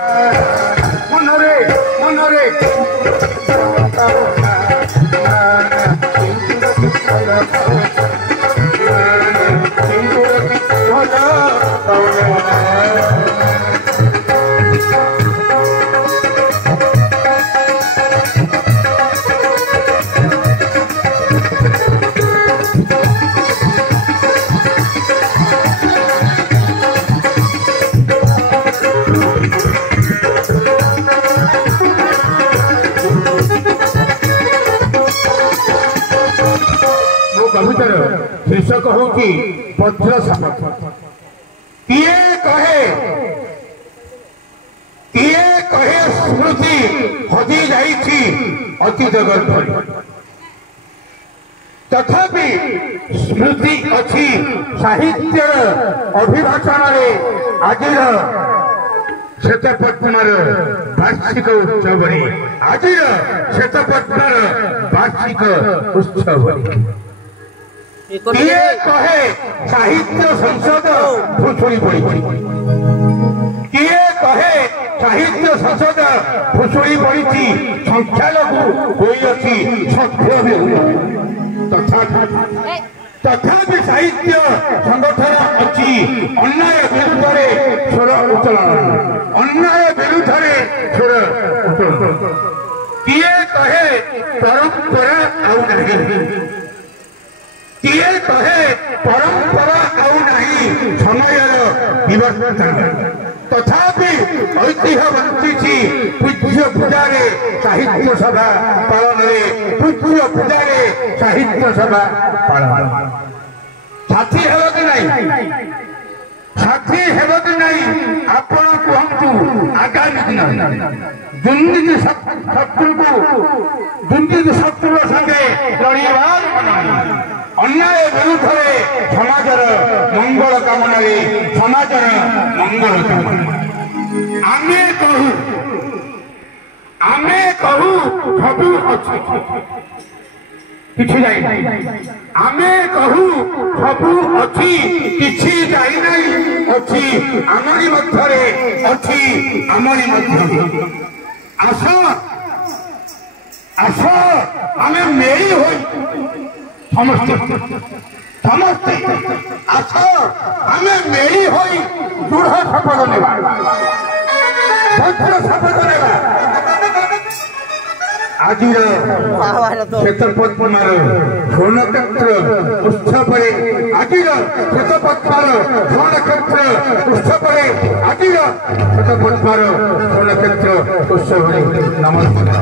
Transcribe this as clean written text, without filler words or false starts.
मनरे मनरे शीर्षक हूँ वज्र सामर्थ किए कहे स्मृति हजि जाइछि अतीत गर्भरे तथापि स्मृति अच्छी साहित्य अभिभाषण आज श्वेतपद्मार वार्षिक उत्सव आज श्वेतपद्मार वार्षिक उत्सव किए कहे साहित्य संसद भुसुड़ी पड़ी किए कहे साहित्य संसद भुसुड़ी पड़ी संख्यालघु होती सभ्य भी तथापि साहित्य संगठन अच्छी अन्याय विरुद्ध स्वर उत्तोलन अन्याय विरुद्ध स्वर उत्तोलन किए कहे परंपरा आउ नहीं किए कहे परंपरा आउ नहीं समय विवर्तन तथापि ऐतिह्य बंची पूज्य पूजारे साहित्य सभा पालन पूज्य पूजारे साहित्य सभा पालन साथी हेब कि नहीं साथी हेब कि नहीं आपण कहतु आगामी दिन दुर्नीति शत्रु संगे लड़िया अन्याय विरुद्ध समाजर मंगल कामना समाजर मंगल कामना आमे कहू सबू अच्छी किछि जाई आमे कहू सबू अच्छी किछि जाई नहीं अच्छी आमरी मध्यरे अच्छी आमरी मध्यरे आस आस आमे मेरी होई समस्ते समस्ते आस आमे मेरी होई दृढ़ शपथ नेबा भद्र शपथ नेबा आज श्वेतपद्मार स्वर्णक्षेत्र उत्सव आज श्वेतपद्मार स्वर्णक्षेत्र उत्सव आज श्वेतपद्मार स्वर्णक्षेत्र उत्सव नमस्कार।